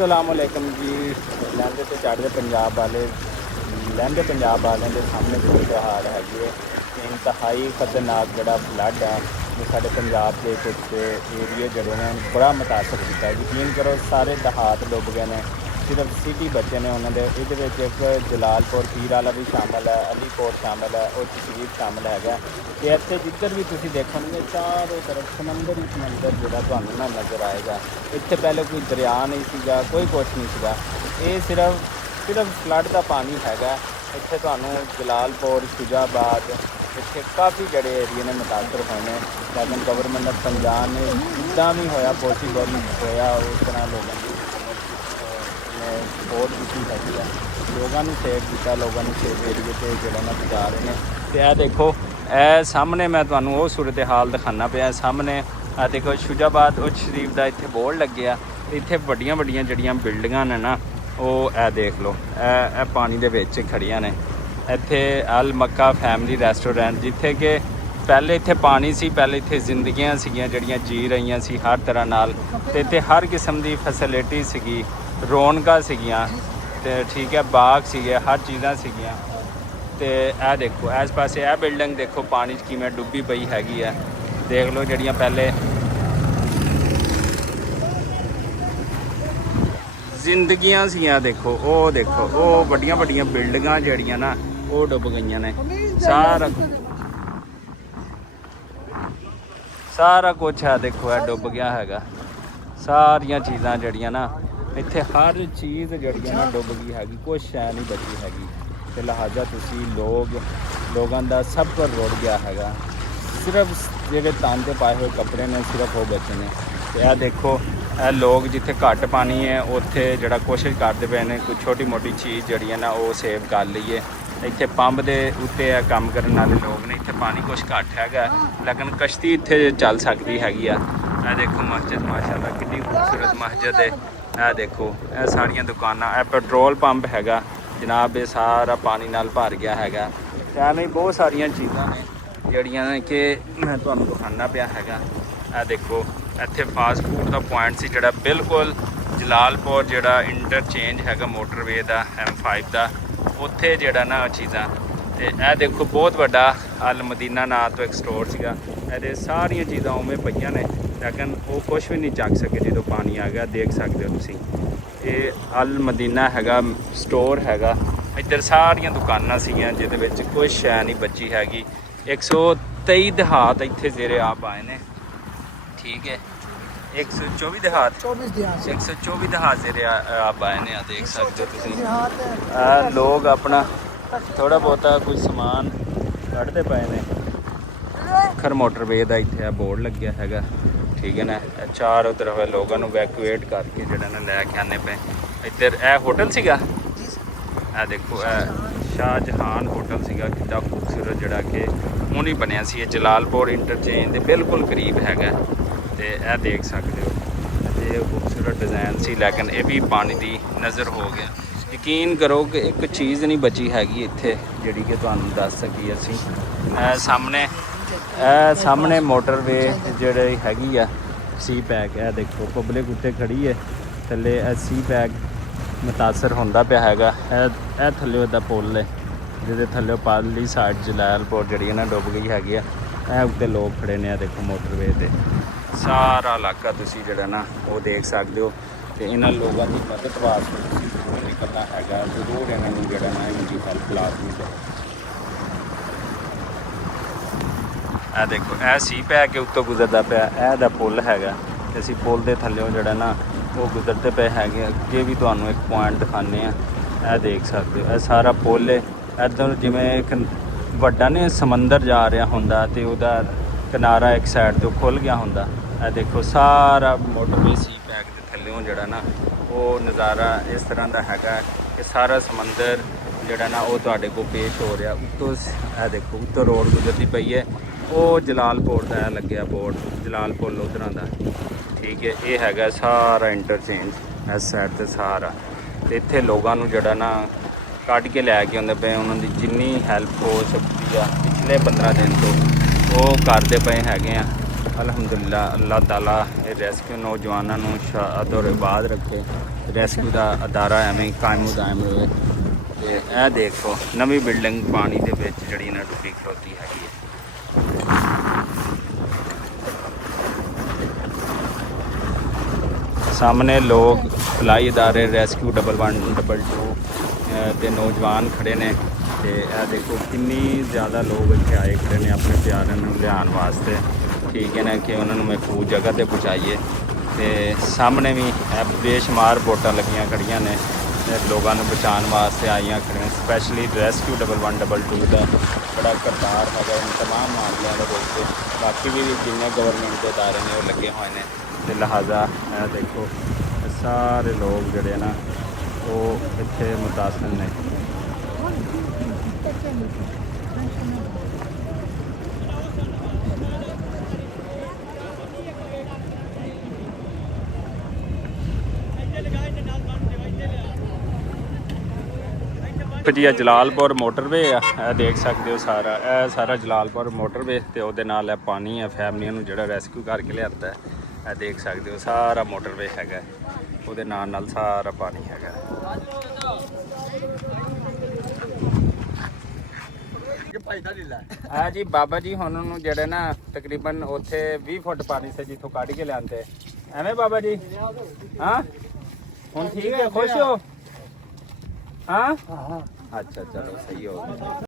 अस्सलामुअलैकुम जी। लहंदे तो चढ़ते पंजाब वाले लहंदे पंजाब वालों के सामने कोई त्यौहार हैगी है इंतहाई खतरनाक जड़ा फ्लड है जो साढ़े पंजाब के कुछ एरिए जड़े ने बड़ा मुतासर किया। यकीन करो सारे देहात डुब गए हैं, सिर्फ सिटी बचे ने उन्होंने। ये एक जलालपुर पीर वाला भी शामिल है, अलीकोट शामिल है और तशरीफ शामिल है। तो इतने जिधर भी तुम देखोगे चारों तरफ समंदर ही समंदर जो तुम्हें ना नज़र आएगा। इतने पहले कोई दरिया नहीं सीगा, कोई कुछ नहीं सीगा। ये सिर्फ फ्लड का पानी हैगा। इतने तुहानू जलालपुर शुजाबाद इतने काफ़ी जड़े एरिए ने मुतासर होए हैं, लेकिन गवर्नमेंट ऑफ पंजाब ने जिदा भी होया पॉसीबल होया उस तरह लोगों की सपोर्ट की हैगी है। लोगों को सेव किया, लोगों को सेफ एरिए से जोड़ा ना बचा रहे हैं। तो यह देखो ए सामने मैं तुहानू वो सूरत हाल दिखाना पाया। सामने आ देखो शुजाबाद उच शरीफ का इतने बोर्ड लगे आ। इतने बड़िया बड़िया जड़ियाँ बिल्डिंगां ने ना वो ए देख लो ए पानी दे विच खड़ियां ने। इत्थे अल मक्का फैमिली रेस्टोरेंट जिथे कि पहले इत्थे पानी सी, पहले इत्थे जिंदगियां सीगियां जड़ियां जी रही सी हर तरह नाल। ते इत्थे हर किस्म की फैसिलिटी सीगी, रौनकां सीगियां ते ठीक है, बाग सीगे, हर चीज़ां सीगियां। ते ए देखो इस पासे ए बिल्डिंग देखो पानी च किवें डुब्बी पई हैगी है। देख लो जड़ियां पहले जिंदगियां सियां देखो वो बड़िया बड़िया बिल्डिंगां जड़ियां ना वो डुब गई ने। सारा कुछ है देखो है डुब गया हैगा। सारियां चीज़ां जड़ियां ना इत्थे हर चीज़ जड़ियां ना डुब गई हैगी, कुछ शै नहीं बची हैगी। ते लिहाजा तुसी लोगों का सब कुछ रुड़ गया हैगा। सिर्फ जेडे तांजे पाए हुए कपड़े ने सिर्फ वो बचे ने। ते यह देखो ए लोग जिथे घट पानी है उत्थे जड़ा कोशिश करते पे ने कोई छोटी मोटी चीज़ जड़ी है ना वो सेव कर लीए। इत्थे पंप के उत्ते काम करने वाले लोग ने। इत्थे पानी कुछ घट हैगा लेकिन कश्ती इत्थे चल सकती हैगी आ। यह देखो मस्जिद माशाल्लाह कितनी खूबसूरत मस्जिद है। यह देखो यह सारिया दुकाना, यह पेट्रोल पंप हैगा जनाब। ये सारा पानी नाल भर गया हैगा। एवें बहुत सारिया चीज़ां ने जड़ियां कि मैं तुहानू दिखाना पिया हैगा। यह देखो इत्थे फास्ट फूड का पॉइंट सी जड़ा बिल्कुल जलालपुर जड़ा इंटरचेंज हैगा मोटरवे का M5 का उत्थे जड़ा ना चीज़ां। ते यह देखो बहुत बड़ा अल मदीना ना तो एक स्टोर सीगा। ये सारिया चीज़ां उवें पईयां ने लेकिन वो कुछ भी नहीं चक सके जो पानी आ गया। देख सकते हो तुसीं ये अल मदीना हैगा स्टोर हैगा। इधर सारिया दुकानां सीगियां जिहदे विच कुछ शै नहीं बची हैगी। 123 देहात इत्थे जेरे आप आए ने, ठीक है। 124 देहात 124 देहात जेरे आप आए ने। देख सकते हो तुसीं लोग अपना थोड़ा बहुता कुछ समान कढ़ते पे ने। खर मोटरवे का इत्थे बोर्ड लग्या हैगा, ठीक है ना। चारों तरफ लोगों को वैक्यूएट करके जड़ा ना लैके आने पे। इधर ए होटल सीगा, ए देखो शाहजहान होटल सीगा कितना खूबसूरत जड़ा कि हुण ही बनया सी। जलालपुर इंटरचेंज के बिल्कुल करीब हैगा। तो यह देख सकते हो ये खूबसूरत डिज़ाइन सी लेकिन ये भी पानी की नज़र हो गया। यकीन करो कि एक चीज़ नहीं बची हैगी इत्थे जिहड़ी कि तुहानू दस सकी असी। सामने मोटरवे जिहड़ी हैगी आ सी पैक है देखो पब्लिक उत्ते खड़ी है थल्ले सी पैक मुतासर होंदा पिया हैगा। ए थल्ले दा पुल है जिहदे थल्ले पारली साइड जलालपुर जिहड़ी ना डुब गई हैगी आ। उत्ते लोग खड़े ने देखो मोटरवे ते सारा इलाका तुसी जड़ा ना वो देख सकते हो। तो इन्होंने लोगों की मदद वास्ते निकलना हैगा जरूर इन्होंने जड़ा ना इनकी हेल्प लाजमी है। यह देखो ए सी पै के उत्तों गुजरता पाया यह पुल हैगा। असी पुल के थल्लों जड़ा ना वो गुजरते पे हैगे। अगे भी तुहानू एक पॉइंट दिखाने यह देख सकते हो। यह सारा पुल है इधर जिमें एक वड्डा ने समंदर जा रहा होंदा ते उहदा किनारा एक साइड तो खुल गया होंदा। यह देखो सारा मोटरवे सी पैक के थल्लों जड़ा ना वो नज़ारा इस तरह का हैगा कि सारा समंदर जड़ा ना वो तुहाडे को पेश हो रहा। उत्तों यह देखो उत्तों रोड गुजरती पई है वो जलालपुर का लग्या बोर्ड जलालपुर लोधरा का, ठीक है। ये हैगा सारा इंटरचेंज इस साइड से सारा। तो इत्थे लोगों को जड़ा ना कढ़ के लैके आउंदे पे उन्होंने जिन्नी हैल्प हो सकती है पिछले 15 दिन तो वो करते पे हैगे आ। ਅਲਹਮਦੁਲਿਲਾ ਅੱਲਾਹ ਤਾਲਾ ਇਹ ਰੈਸਕਿਊ ਨੌਜਵਾਨਾਂ ਨੂੰ ਸ਼ਾਦ ਔਰ ਇਬਾਦ ਰੱਖੇ, ਰੈਸਕਿਊ ਦਾ ਅਦਾਰਾ ਐਵੇਂ ਹੀ ਕਾਇਮ ਦਾਇਮ ਰਹੇ। ਤੇ ਇਹ ਦੇਖੋ ਨਵੀਂ ਬਿਲਡਿੰਗ ਪਾਣੀ ਦੇ ਵਿੱਚ ਜਿਹੜੀ ਨਾ ਡੁੱਬੀ ਖਲੋਤੀ ਹੈਗੀ ਹੈ। ਸਾਹਮਣੇ ਲੋਕ ਭਲਾਈ ਅਦਾਰੇ ਰੈਸਕਿਊ 112 ਦੇ ਨੌਜਵਾਨ ਖੜੇ ਨੇ ਤੇ ਇਹ ਦੇਖੋ ਕਿੰਨੀ ਜ਼ਿਆਦਾ ਲੋਕ ਇੱਥੇ ਆਏ ਖੜੇ ਨੇ ਆਪਣੇ ਪਿਆਰਿਆਂ ਨੂੰ ਲਿਆਉਣ ਵਾਸਤੇ, ਠੀਕ ਹੈ ਨਾ, ਕਿ ਉਹਨਾਂ ਨੂੰ ਮਹਿਫੂਜ਼ ਜਗ੍ਹਾ ਤੇ ਪਹੁੰਚਾਈਏ। ਤੇ ਸਾਹਮਣੇ ਵੀ ਬੇਸ਼ੁਮਾਰ ਬੋਟਾਂ ਲੱਗੀਆਂ ਖੜੀਆਂ ਨੇ ਲੋਕਾਂ ਨੂੰ ਬਚਾਉਣ ਵਾਸਤੇ ਆਈਆਂ ਖੜੀਆਂ। ਸਪੈਸ਼ਲੀ ਰੈਸਕਿਊ 112 ਦਾ ਬੜਾ ਕਰਤਾਰ ਹੈਗਾ ਇਨ ਤਮਾਮ ਮਾਮਲਿਆਂ ਦੇ ਵਿੱਚ। ਬਾਕੀ ਵੀ ਜਿੰਨੇ ਗਵਰਨਮੈਂਟ ਦੇ ਅਦਾਰੇ ਨੇ ਉਹ ਲੱਗੇ ਹੋਏ ਨੇ ਤੇ ਲਿਹਾਜ਼ਾ ਇਹ ਦੇਖੋ ਸਾਰੇ ਲੋਕ ਜਿਹੜੇ ਨਾ ਉਹ ਇੱਥੇ ਮੁਤਾਸਰ ਨੇ। ਜੀ ਇਹ ਜਲਾਲਪੁਰ ਮੋਟਰਵੇ ਆ, ਇਹ ਦੇਖ ਸਕਦੇ ਹੋ ਸਾਰਾ, ਇਹ ਸਾਰਾ ਜਲਾਲਪੁਰ ਮੋਟਰਵੇ ਤੇ ਉਹਦੇ ਨਾਲ ਇਹ ਪਾਣੀ ਹੈ ਫੈਮਲੀਆਂ ਨੂੰ ਜਿਹੜਾ ਰੈਸਕਿਊ ਕਰਕੇ ਲਿਆਂਦਾ ਹੈ। ਇਹ ਦੇਖ ਸਕਦੇ ਹੋ ਸਾਰਾ ਮੋਟਰਵੇ ਹੈਗਾ, ਉਹਦੇ ਨਾਲ ਸਾਰਾ ਪਾਣੀ ਹੈਗਾ। ਹਾਂ ਜੀ ਬਾਬਾ ਜੀ ਹੁਣ ਨੂੰ ਜਿਹੜੇ ਨਾ ਤਕਰੀਬਨ ਉੱਥੇ 20 ਫੁੱਟ ਪਾਣੀ ਸੇ ਜਿੱਥੋਂ ਕੱਢ ਕੇ ਲਿਆਂਦੇ ਐਵੇਂ ਬਾਬਾ ਜੀ। ਹਾਂ ਹੁਣ ਠੀਕ ਹੈ, ਖੁਸ਼ ਹੋ? हाँ अच्छा चलो सही हो गया।